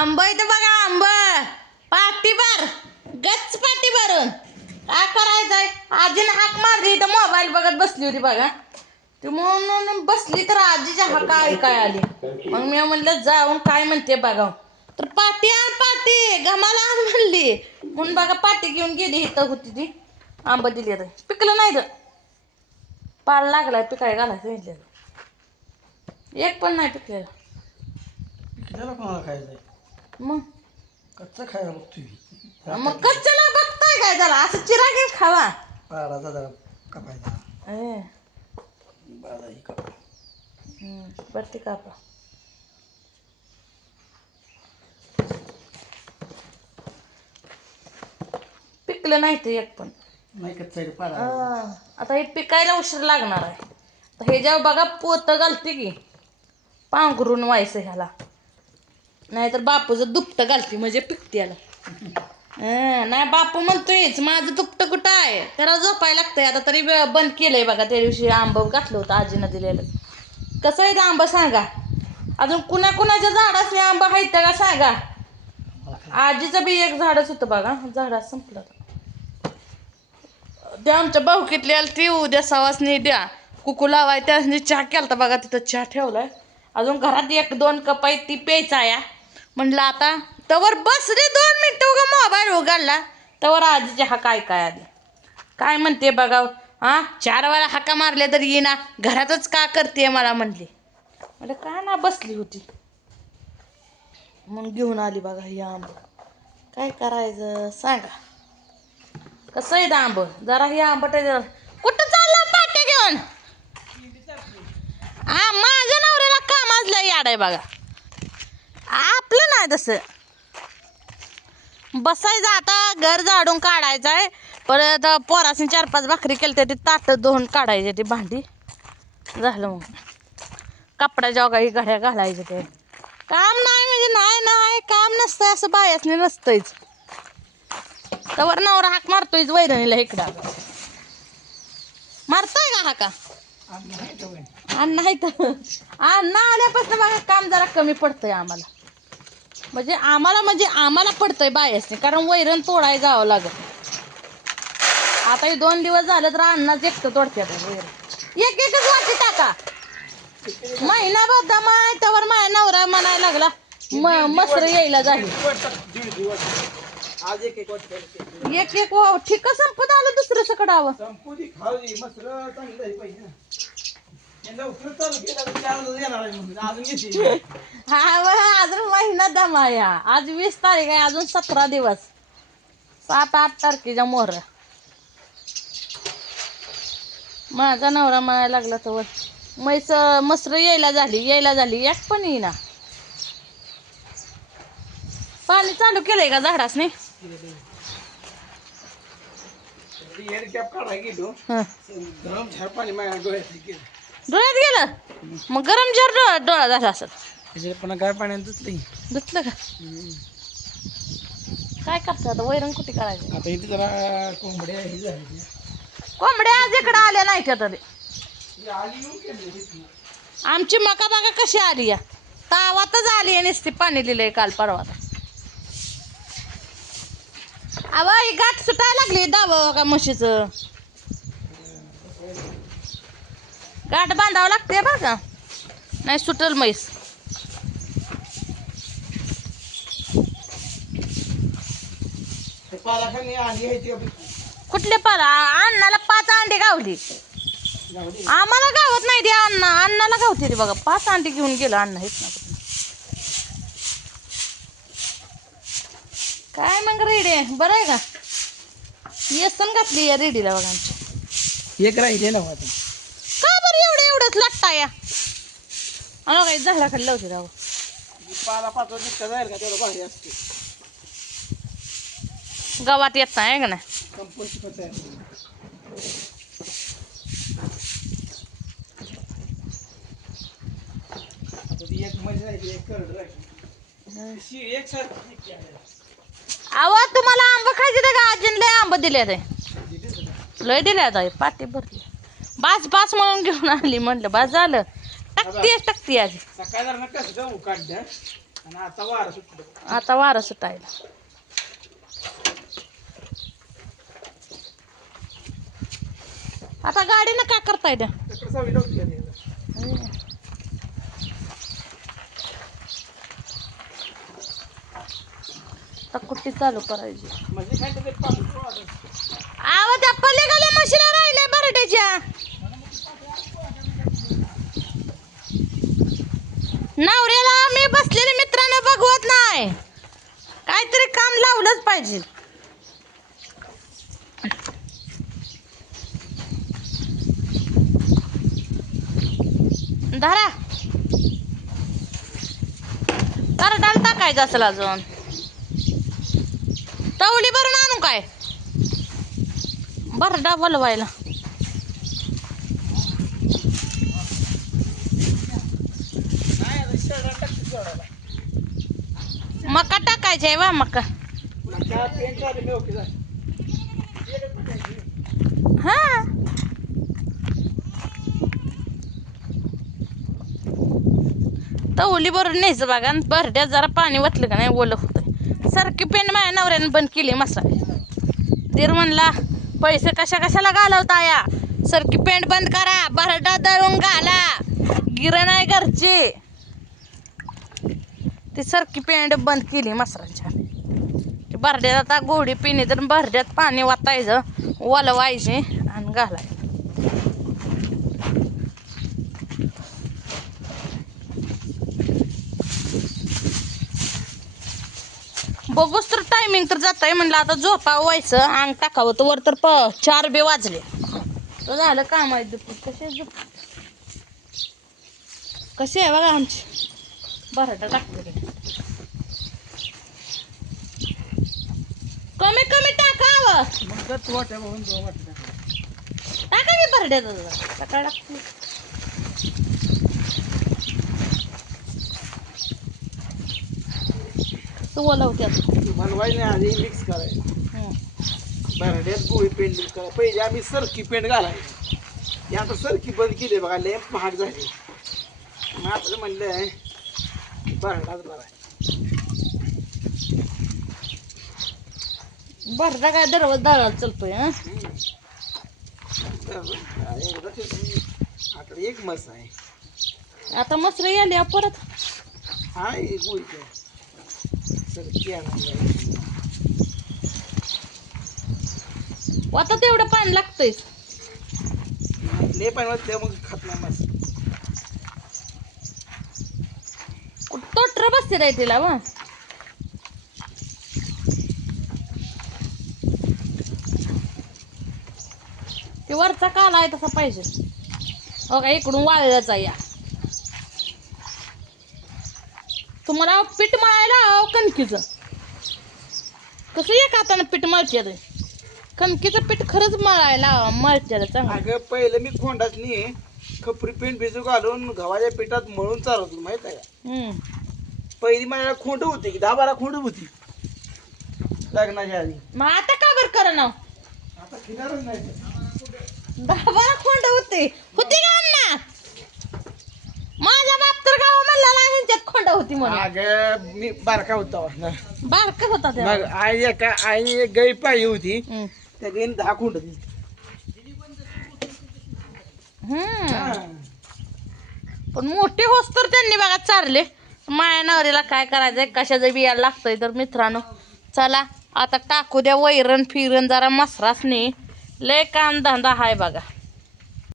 आंब इथं बघा आंब पाटी भर गच्च पाटी भरून काय करायचंय आजीने हाक मारली तर मोबाईल बघत बसली होती बघा ती म्हणून बसली तर आजीच्या हाका ऐकाय आली मग मी म्हणलं जाऊन काय म्हणते बघा तर पाटी आण पाटी गमाला आण म्हणली म्हणून बघा पाटी घेऊन गेली इथं होती ती आंब दिली तर पिकलं नाही तर पाल लागलाय पिकाय घालायचं म्हटलं एक पण नाही पिकलेलं पिकलेला कोणाला खायचंय मग कच्चा खायला बघतोय मग कच्च्याला बघताय काय झाला असं चिरा घे खावा पाडाचा जरा कापायचा ए बाजाही कापा बरं ती कापा पिकलं नाही ते एक पण नाही कच्चा पाडा आता हे पिकायला उशीर लागणार आहे तर हे जेव्हा बघा पोतं घालते की पांघरून व्हायचं ह्याला नाहीतर बापूचं दुपटं घालते म्हणजे पिकते याला नाही बापू म्हणतोयच माझं दुपटं कुठं आहे त्याला झोपायला लागतंय आता तरी बंद केलंय बघा त्या दिवशी आंब घातलं होतं आजीनं दिलेलं कसं आहे ते आंबा सांगा अजून कुणाच्या झाडाचे आंबा आहेत का सांगा आजीचं बी एक झाडच होतं बघा झाडा संपलं त्या आमच्या भाऊकीतल्या ती उद्या सवासनी द्या कुकू लावाय त्याने चहा केलता बघा तिथं चहा ठेवलाय अजून घरात एक दोन कप आहेत ती प्यायचा या म्हणलं आता तवर बसले 2 मिनिटं उगा मोबाईल उघडला तवर आजीची हाका ऐकाय आली काय म्हणते बघा 4 वेळा हाका मारल्या तर येईना घरातच का करते मला म्हणली म्हणजे का ना बसली होती म्हणून घेऊन आली बघा ही आंब काय करायचं सांगा कसं आहे आंब जरा ही आंबट कुठं चाललं पाटे घेऊन माझ्या नवऱ्याला कामाजलं याड आहे बघा आपलं नाही तसं बसायचं आता घर झाडून काढायचं आहे परत पोरासनी 4-5 भाकरी केली ती ताटं धुवून काढायची ती भांडी झालं मग कपड्याच्या काही घड्या घालायचं ते काम नाही म्हणजे नाही काम नसतं असं बायासनी नसतंच तवर नवरा हाक मारतोयच वैरणीला इकडं मारतोय का हाका अण्णा आहे तर अण्णा आल्यापासून बघा काम जरा कमी पडतंय आम्हाला पडतंय बायासने कारण वैरण तोडाय जावं लागत आता हे 2 दिवस झालं तर अण्णाच एकटं तोडत्यात वैरण एकच वाटी टाका महिनाभर दमाय त्यावर माझ्या नवरा म्हणायला लागला मसर यायला झाली एक ठीक संपत आलं दुसरं सकडावं हा अजून महिना दमाया आज 20 तारीख आहे अजून 17 दिवस 7-8 तारखेच्या मोहर माझा नवरा म्हणायला लागला तर मसर यायला झाली एक पण येईना पाणी चालू केलंय का झाडासने डोळ्यात गेलं मग गरम झर डोळा झाला असेल पण गाय पाण्यात धुतलं का काय करतात आता वैरण कुठे करायचं आता इथे जरा कोंबड्या आज इकडे आल्या नाही त्या तरी आमची मका बागा कशी आली या तावातच आली आहे नुसती पाणी दिलंय काल परवा अवा ही गाठ सुटायला लागली दाव का म्हशीचं गाठ बांधावं लागते बघा नाही सुटल म्हैस कुठले पाला अण्णाला 5 अंडी गावली आम्हाला गावत नाही ते अण्णाला गावते ते बघा 5 अंडी घेऊन गेलं अण्णा हेच ना काय मग रेडी बरं आहे का येसन घातली या रेडीला बघा आमची एक राहिले ना का बरं एवढंच लागता या अनो काही झाला खाली लावते राव पाला पाचवा निघता जाईल का तेवढं भारी असते गावात येत नाही का नाही कंपोस्ट खत आहे एक मध्ये राहिली एक करड राहिली एक सारखी आवा तुम्हाला आंब खायचे ते का आजीन लय आंब दिले ते लय दिले आता पाटी भरली बास म्हणून घेऊन आली म्हणलं बास झालं टाकते आज सकाळ जरा कसं जाऊ काढ आणि आता वारं सुटलं. आता वारं सुटायला. आता गाडीनं काय करताय त्या तिकडं सवय नव्हती का त्याला? आता कुठे चालू करायची. म्हणजे काय ते पाणी वाढलं. आव त्या पलीकडल्या मशीला राहिल्या बरड्याच्या. नवऱ्याला मी बसलेले मित्रांनो बघवत नाही. काहीतरी काम लावलंच पाहिजे. धरा करडाल टाकायचं असेल अजून. तवली भरून आणू काय बरडा बोलवायला. नाही आता शेळा टाकते सोडायला. मका टाकायची आहे वा मका. त्या पेंट झाले मी ओके झाले. हा तवली भरून न्यायचं बघा. आणि बरड्यात जरा पाणी वतलं का नाही ओलं होतं. सारखी पेंड माझ्या नवऱ्यानं बंद केली मसाले. दीर म्हणला पैसे कशाला घालवता या. सारखी पेंड बंद करा. बरडा दळून घाला. गिरण आहे घरची. ती सारखी पेंड बंद केली मसरांच्या. बरड्यात आता गोडी पिणी तर बरड्यात पाणी वाटायचं वलवायचे आणि घालायचं. बघूच तर टायमिंग तर जात आहे. म्हणलं आता झोपा व्हायचं अंग टाकावं तर वर तर 4 बे वाजले. तर झालं काम आहे. कशी आहे बघा आमची बरडा टाकते. कमी टाकावं. मग तर तू वाट्या बघून 2 वाट्या टाका की बरड्यात सकाळ टाकते. तू बोलावत्यात बनवायला आधी मिक्स करायचं. बरड्यात गोळी पेंट करायला पहिले आम्ही सरकी पेंट घालायची. यानंतर सरकी बंद केली बघा. लय महाग झाली. मग आपलं म्हणलं बरडाच बरा आहे. बरडा काय दररोज दळायला चलतोय. आता एक मस आहे. आता मसर आली परत. हा एक गोळी सरकी आणायला. आता तेवढं पाणी लागतंय. लय पाणी वाटलं मग खात नाही मस. तोटर बसते राही तिला व. ते वरचा काला आहे तसा पाहिजे. हो का इकडून वाळल्याचा या. तुम्हाला पीठ मळायला कणकीचं कसं एक हातानं पीठ मळते रे. कणकीचं पीठ खरंच मळते चांगलं. अगं पहिलं मी खोंडाच नाही खपरी पेंट भिजू घालून गव्हाच्या पिठात मळून चालवतो माहित आहे का. पहिली माझ्या खोंड होती की 10-12 खोंड होती लग्नाच्या आधी. मग आता का बरं कर ना. आता खिलारच नाही. 10-12 खोंड होते का अण्णा. माझा बाप तर गाव म्हणला नाही ह्यांच्यात खोंड होती म्हणून. अगं मी बारका होता बारका होता ते. मग आई एक गाई पाळी होती. त्या गाईने 10 खोंड दिली. पण मोठे होस तर त्यांनी बघा चारले. माया नवरीला काय करायचंय कशाचं बियाला लागतंय. तर मित्रांनो चला आता टाकू द्या वैरण फिरण जरा मसरासनी. लय काम धंदा हाय बघा.